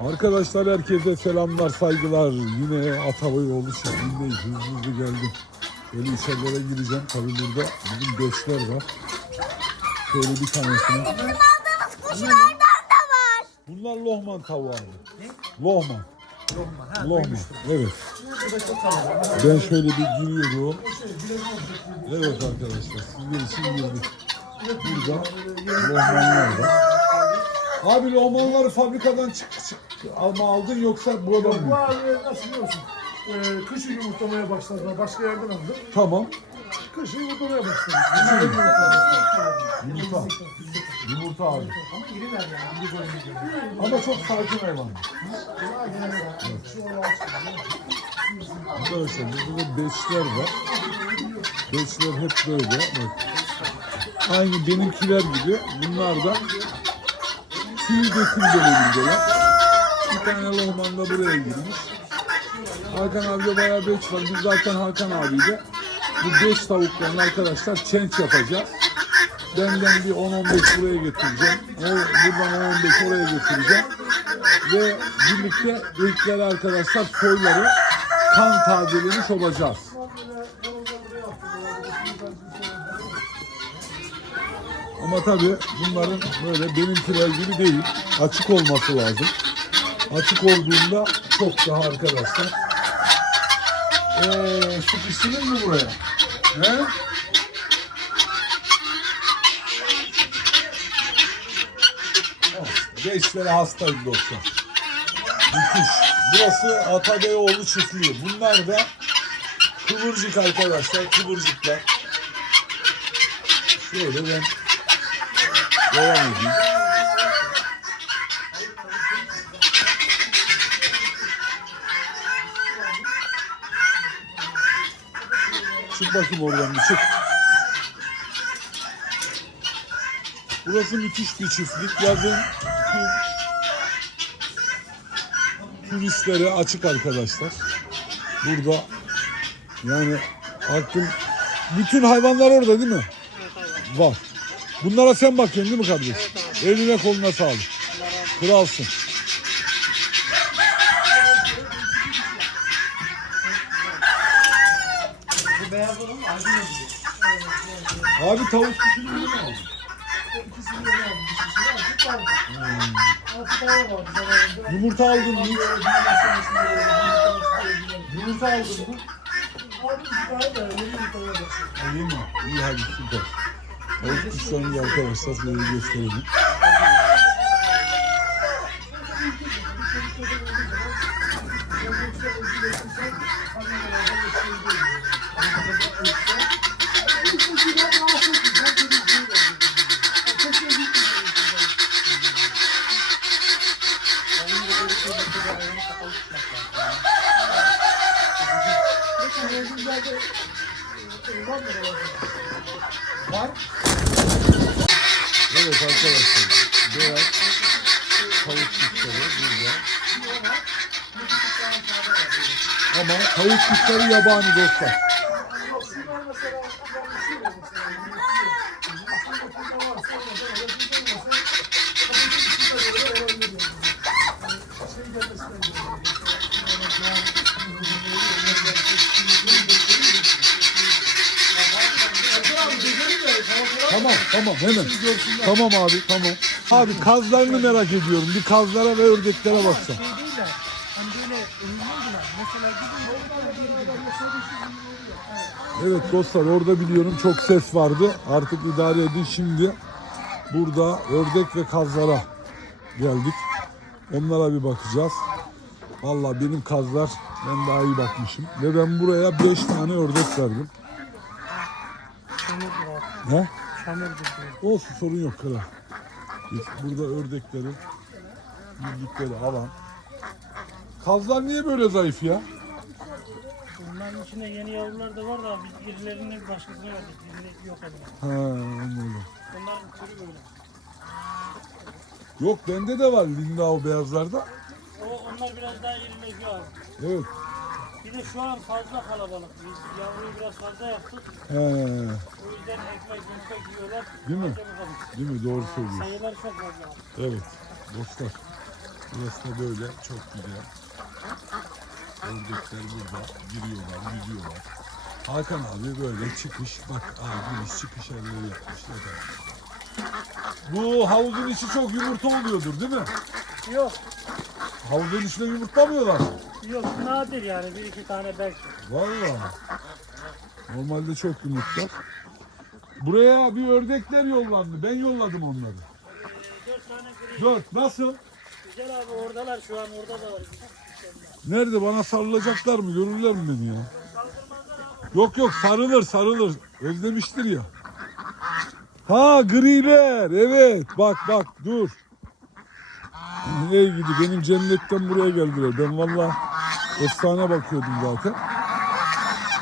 Arkadaşlar herkese selamlar, saygılar. Yine Atabayoğlu şehrindeyiz. Hızlı hızlı geldim. Böyle içerilere gireceğim. Tabii burada bizim beşler var. Şöyle bir tanesini. Aldığımız kuşlardan da var. Bunlar lohman tavuğu abi. Lohman. Lokma. Ha, Lohman. Evet. Ben şöyle bir giriyorum. Evet arkadaşlar sizler için girdik. Burada lohmanlar var. Abi lohmanları fabrikadan çık, çık alma aldın yoksa buradan Bu mı? abi nasıl biliyorsun? Ee, kışın yumurtlamaya başladılar. Başka yerden aldım. Tamam. Kışın yumurtlamaya başladı. Yumurta. Yumurta abi. Ama iri ver yani. Ama çok sakin hayvan. Arkadaşlar burada da beşler var. Beşler hep böyle. Bak. Aynı benimkiler gibi. Bunlar da tüy döküm dönemindeler. Bir tane lohman da buraya girmiş. Hakan abiyle bayağı beş var. Biz zaten Hakan abiyle bu beş tavukların arkadaşlar change yapacağız. Benden bir 10-15 buraya getireceğim. O, buradan 10-15 oraya getireceğim. Ve birlikte ilkleri arkadaşlar soyları kan tazelemiş olacağız. Ama tabii bunların böyle benimkiler gibi değil. Açık olması lazım. Açık olduğunda çok daha arkadaşlar. Eee sıkıştınız mı buraya? He? Gençlere hastayım dostlar. Müthiş. Burası Atabeyoğlu çiftliği. Bunlar da kıvırcık arkadaşlar. Kıvırcıklar. Şöyle ben devam edeyim. Çık bakayım oradan bir çık. Burası müthiş bir çiftlik. Yazın turistlere açık arkadaşlar. Burada yani aklım bütün hayvanlar orada değil mi? Var. Bunlara sen bakıyorsun değil mi kardeş? Eline koluna sağlık. Kralsın. Bu beyaz olan aydın yazıyor. Abi tavuk kuşunu mi aldın? İkisini de aldım. İkisini aldım. Bir tane. Altı tane vardı zamanında. Yumurta aldın mı? Yumurta aldın mı? Aldım bir tane de yeni yumurtlamaya başladım. İyi mi? İyi hadi süper. Tavuk kuşlarını da arkadaşlar böyle gösterelim. Var. Evet arkadaşlar. Beyaz tavuk kuşları burada. Ama tavuk kuşları yabani dostlar. Aslında mesela ben Tamam hemen. Tamam abi tamam. Abi kazlarını merak ediyorum. Bir kazlara ve ördeklere baksam. Şey değil de hani böyle ünlüydüler. Mesela gidin Evet dostlar orada biliyorum çok ses vardı. Artık idare edin. Şimdi burada ördek ve kazlara geldik. Onlara bir bakacağız. Vallahi benim kazlar ben daha iyi bakmışım. Ve ben buraya 5 tane ördek verdim. Ne? Diyor. Olsun sorun yok kral. Biz Burada ördekleri bildikleri alan. Kazlar niye böyle zayıf ya? Bunların içinde yeni yavrular da var da biz birilerinin başkasına verdik. Birinde yok adam. Ha anladım. Bunların türü böyle. Yok bende de var Lindau beyazlarda. O, onlar biraz daha irileşiyor abi. Evet. De şu an fazla kalabalık. Biz yavruyu biraz fazla yaptık. He, O yüzden ekmek ekmek yiyorlar. Değil mi? Değil mi? Doğru söylüyorsun. Sayılar çok fazla. Evet dostlar. Burası da böyle çok güzel. Ördekler burada giriyorlar, yüzüyorlar. Hakan abi böyle çıkış, bak abi giriş çıkış yerleri yapmış. Yeter. Bu havuzun içi çok yumurta oluyordur değil mi? Yok. Havuzun içine yumurtlamıyorlar. Yok nadir yani bir iki tane belki. Vallahi. Normalde çok yumurtlar. Buraya bir ördekler yollandı. Ben yolladım onları. Dört tane gri. Dört. Nasıl? Güzel abi oradalar şu an orada da var. Nerede? Bana sarılacaklar mı? Görürler mi beni ya? Yok yok sarılır sarılır. Özlemiştir ya. Ha griler. Evet. Bak bak dur. Ey gidi benim cennetten buraya geldiler. Ben valla efsane bakıyordum zaten.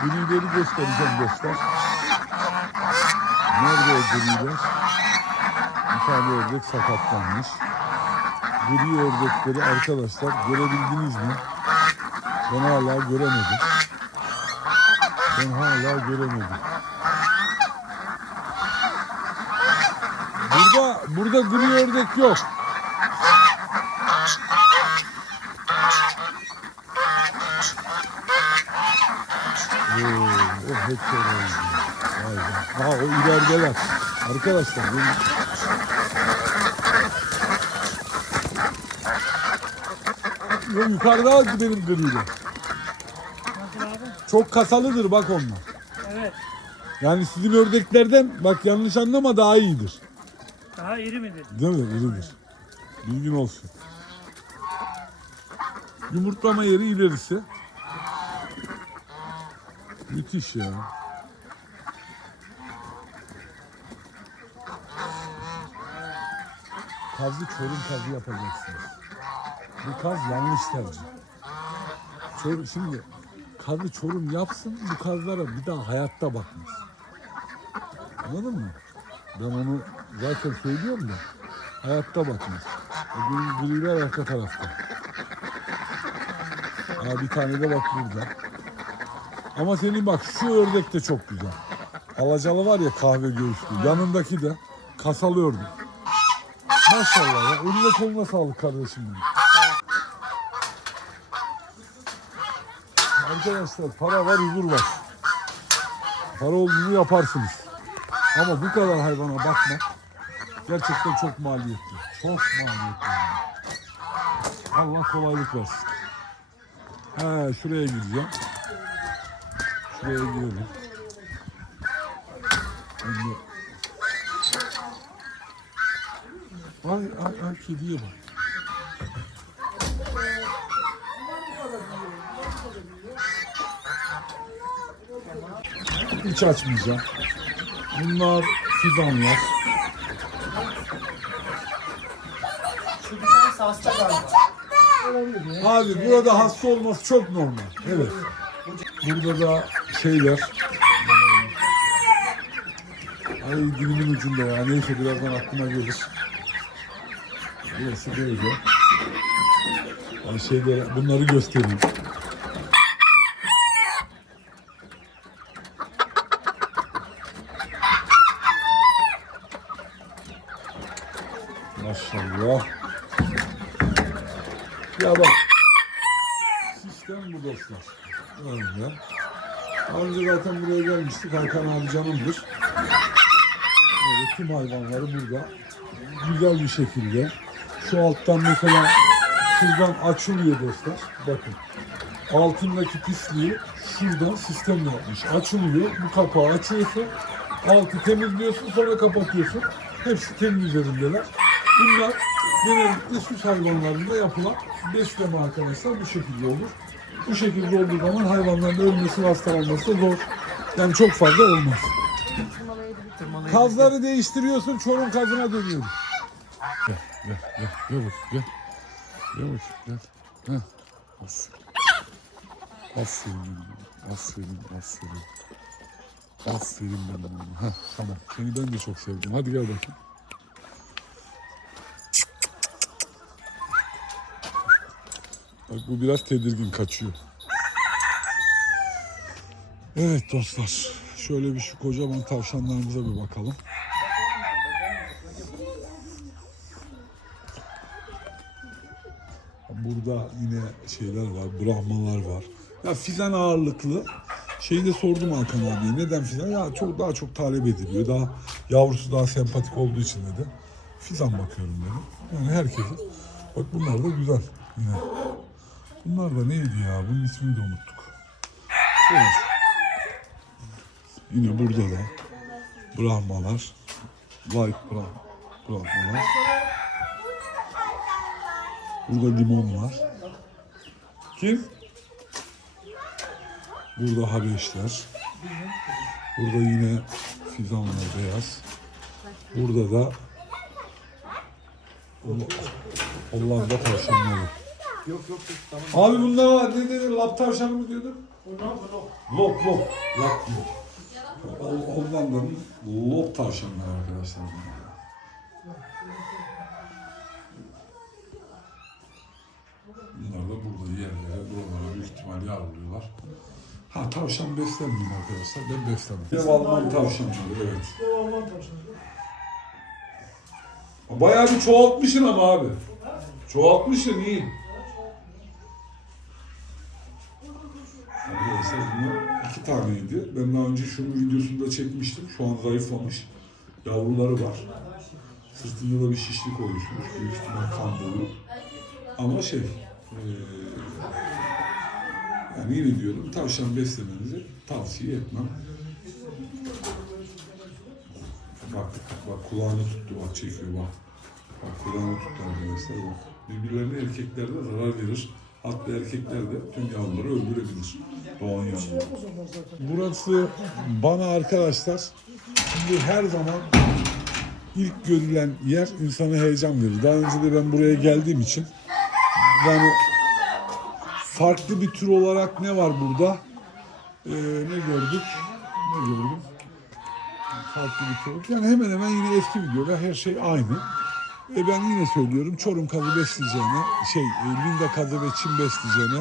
Grileri göstereceğim dostlar. Nerede o griler? Bir tane ördek sakatlanmış. Gri ördekleri arkadaşlar görebildiniz mi? Ben hala göremedim. Ben hala göremedim. Burada burada gri ördek yok. O hep oldu. Vay be. Ha o ilerideler. Arkadaşlar benim Yo, yukarıda benim griyle. Çok kasalıdır bak onlar. Evet. Yani sizin ördeklerden bak yanlış anlama daha iyidir. Daha iri midir? Değil mi? İyidir. Bilgin olsun. Yumurtlama yeri ilerisi. Müthiş ya. Kazı çorum kazı yapacaksınız. Bu kaz yanlış tercih. Çor, şimdi kazı çorum yapsın bu kazlara bir daha hayatta bakmaz. Anladın mı? Ben onu zaten söylüyorum da hayatta bakmaz. Griler arka tarafta. Aa, bir tane de bak burada. Ama senin bak şu ördek de çok güzel. Alacalı var ya kahve göğüslü. Yanındaki de kasalı ördek. Maşallah ya. Eline koluna sağlık kardeşim benim. Arkadaşlar para var huzur var. Para olduğunu yaparsınız. Ama bu kadar hayvana bakmak gerçekten çok maliyetli. Çok maliyetli. Allah kolaylık versin. He şuraya gireceğim. Şuraya girelim. Şimdi... Ay ay ay kediye bak. Hiç açmayacağım. Bunlar fidanlar. Şu bir tanesi hasta galiba. Abi burada hasta olması çok normal. Evet. Burada da şeyler. Ay dilimin ucunda ya. Neyse birazdan aklıma gelir. Burası böyle. Ben şeyleri, bunları göstereyim. Maşallah. Ya bak. Sistem bu dostlar. Öyle. Daha önce zaten buraya gelmiştik. Hakan abi canımdır. Böyle tüm hayvanları burada. Güzel bir şekilde. Şu alttan mesela şuradan açılıyor dostlar. Bakın. Altındaki pisliği şuradan sistemle yapmış. Açılıyor. Bu kapağı açıyorsun. Altı temizliyorsun sonra kapatıyorsun. Hepsi kendi üzerindeler. Bunlar genellikle süs hayvanlarında yapılan besleme arkadaşlar bu şekilde olur. Bu şekilde olduğu zaman hayvanların ölmesi ve hastalanması da zor. Yani çok fazla olmaz. Kazları değiştiriyorsun, çorum kazına dönüyoruz. Gel, gel, gel, gel gel. Gel gel. Heh, aferin. Aferin, aferin, aferin. Aferin benim. Heh, tamam, seni ben de çok sevdim. Hadi gel bakayım. Bak bu biraz tedirgin kaçıyor. Evet dostlar. Şöyle bir şu kocaman tavşanlarımıza bir bakalım. Burada yine şeyler var, brahmalar var. Ya fizan ağırlıklı. Şeyi de sordum Hakan abiye. Neden fizan? Ya çok daha çok talep ediliyor. Daha yavrusu daha sempatik olduğu için dedi. Fizan bakıyorum dedim. Yani herkesin. Bak bunlar da güzel yine. Bunlar da neydi ya? Bunun ismini de unuttuk. Evet. Yine burada da Brahmalar. White Brah Brahmalar. Burada limon var. Kim? Burada Habeşler. Burada yine fizanlar beyaz. Burada da Hollanda tavşanları. Yok yok yok tamam. Abi bunda. Ne dedi? Lap tavşanı mı diyordun? Bunlar blok. Lop lop. Lap lop. Hol- Hollanda'nın lop tavşanları arkadaşlar. bunlar. Da burada yerlere, buralara büyük ihtimal yavruluyorlar. Ha tavşan beslenmiyor arkadaşlar. Ben beslemem. Dev Alman tavşanları evet. Devamlı tavşan. Bayağı bir çoğaltmışsın ama abi. Çoğaltmışsın iyi. Arkadaşlar iki taneydi. Ben daha önce şunun videosunu da çekmiştim. Şu an zayıflamış. Yavruları var. Sırtında da bir şişlik oluşmuş. Büyük ihtimal kan dolu. Ama şey... eee, yani yine diyorum tavşan beslemenizi tavsiye etmem. Bak, bak kulağını tuttu, bak çekiyor bak. Bak kulağını tuttu arkadaşlar bak. Birbirlerine erkekler de zarar verir. Hatta erkekler de tüm yavruları öldürebilir. Doğan yavruları. Burası bana arkadaşlar şimdi her zaman ilk görülen yer insana heyecan verir. Daha önce de ben buraya geldiğim için yani farklı bir tür olarak ne var burada? Ee, ne gördük? Ne gördük? Farklı bir tür. Yani hemen hemen yine eski videoda her şey aynı. E ben yine söylüyorum Çorum kazı besleyeceğine, şey e, Linda kazı ve Çin besleyeceğine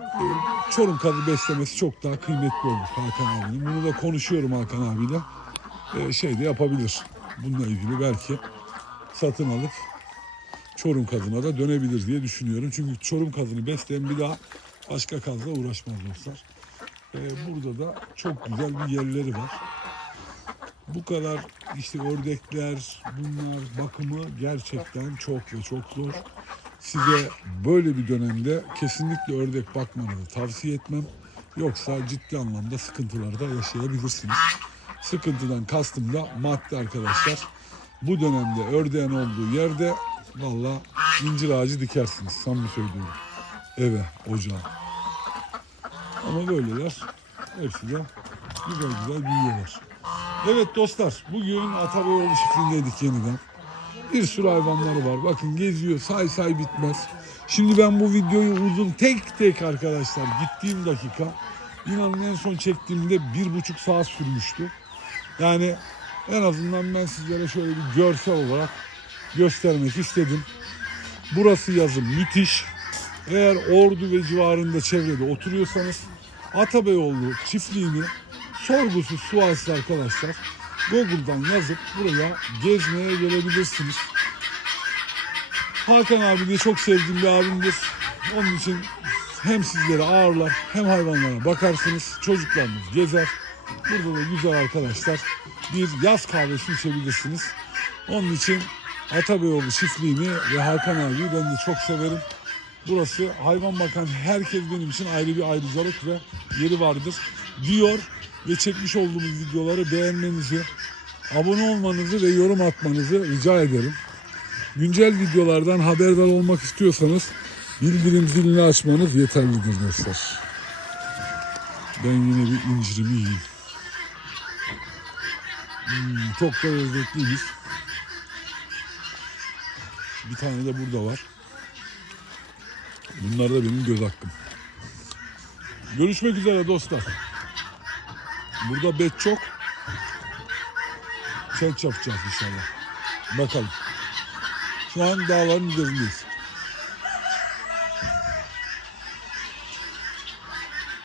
e, Çorum kazı beslemesi çok daha kıymetli olur Hakan abinin. Bunu da konuşuyorum Hakan abiyle. E, şey de yapabilir. Bununla ilgili belki satın alıp Çorum kazına da dönebilir diye düşünüyorum. Çünkü Çorum kazını besleyen bir daha başka kazla uğraşmaz dostlar. E, burada da çok güzel bir yerleri var. Bu kadar işte ördekler, bunlar bakımı gerçekten çok ve çok zor. Size böyle bir dönemde kesinlikle ördek bakmanızı tavsiye etmem. Yoksa ciddi anlamda sıkıntılarda yaşayabilirsiniz. Sıkıntıdan kastım da madde arkadaşlar. Bu dönemde ördeğin olduğu yerde valla incir ağacı dikersiniz. Samimi söylüyorum. Eve, ocağa. Ama böyleler. Hepsi de güzel güzel büyüyorlar. Evet dostlar, bugün Atabeyoğlu çiftliğindeydik yeniden. Bir sürü hayvanları var. Bakın geziyor, say say bitmez. Şimdi ben bu videoyu uzun tek tek arkadaşlar gittiğim dakika inanın en son çektiğimde bir buçuk saat sürmüştü. Yani en azından ben sizlere şöyle bir görsel olarak göstermek istedim. Burası yazın müthiş. Eğer Ordu ve civarında çevrede oturuyorsanız Atabeyoğlu çiftliğini sorgusuz sualsiz arkadaşlar Google'dan yazıp buraya gezmeye gelebilirsiniz. Hakan abi de çok sevdiğim bir abimdir. Onun için hem sizleri ağırlar hem hayvanlara bakarsınız. Çocuklarınız gezer. Burada da güzel arkadaşlar bir yaz kahvesi içebilirsiniz. Onun için Atabeyoğlu çiftliğini ve Hakan abiyi ben de çok severim. Burası hayvan bakan herkes benim için ayrı bir ayrıcalık ve yeri vardır diyor ve çekmiş olduğumuz videoları beğenmenizi, abone olmanızı ve yorum atmanızı rica ederim. Güncel videolardan haberdar olmak istiyorsanız bildirim zilini açmanız yeterlidir dostlar. Ben yine bir incirimi yiyeyim. Hmm, çok da lezzetliyiz. Bir tane de burada var. Bunlar da benim göz hakkım. Görüşmek üzere dostlar. Burada bet çok. Çelç yapacağız inşallah. Bakalım. Şu an dağların üzerindeyiz.